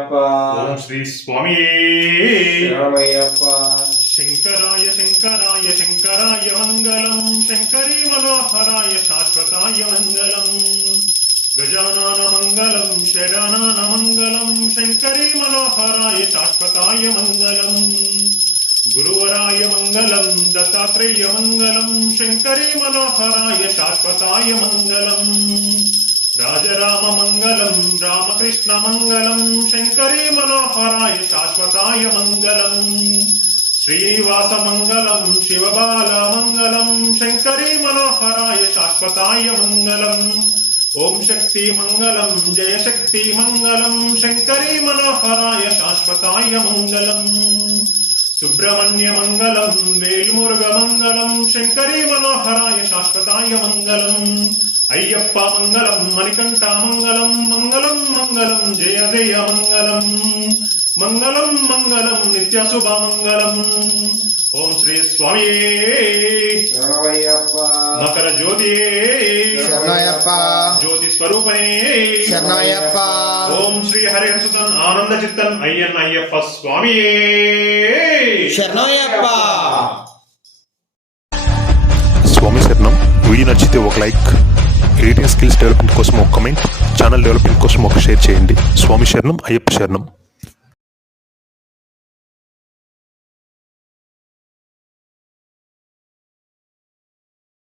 శరణమయ్యప్ప. ఓం శ్రీ స్వామి శరణమయ్యప్ప. శంకరాయ శంకరాయ శంకరాయ మంగళం, శంకరీ మనోహరాయ శాశ్వతాయ మంగళం, గజానన మంగళం శరణాన మంగళం, శంకరీ మనోహరాయ శాశ్వతాయ మంగళం, గురువరాయ మంగళం దత్తాత్రేయ మంగళం, శంకరీ మనోహరాయ శాశ్వతాయ మంగళం, రాజరామ మంగళం రామకృష్ణ మంగళం, శంకరీ మనోహరాయ శాశ్వతాయ మంగళం, శ్రీనివాస మంగళం శివబాల మంగళం, శంకరీ మనోహరాయ శాశ్వతాయ మంగళం, ఓం శక్తి మంగళం జయ శక్తి మంగళం, శంకరీ మనోహరాయ శాశ్వతాయ మంగళం, సుబ్రహ్మణ్య మంగళం వేల్మురుగ మంగళం, శంకరీ మనోహరాయ శాశ్వతాయ మంగళం, అయ్యప్ప మంగళం మణికంఠ మంగళం, మంగళం మంగళం జయ జయ మంగళం, మంగళం మంగళం నిత్య శుభ మంగళం. ఓం శ్రీ స్వామి శరణమయ్యప్ప. మకర జ్యోతి శరణమయ్యప్ప. జ్యోతి స్వరూపనే శరణమయ్యప్ప. ఓం శ్రీ హరిహరసుతన్ ఆనంద చిత్తన్ అయ్యన్న అయ్యప్ప స్వామి శరణమయ్యప్ప. స్వామి శరణం. వీడియో నచ్చితే ఒక లైక్, ఎడిటింగ్ స్కిల్స్ డెవలప్మెంట్ కోసం ఒక కమెంట్, ఛానల్ డెవలప్మెంట్ కోసం ఒక షేర్ చేయండి. స్వామి శరణం. అయ్యప్ప శరణం.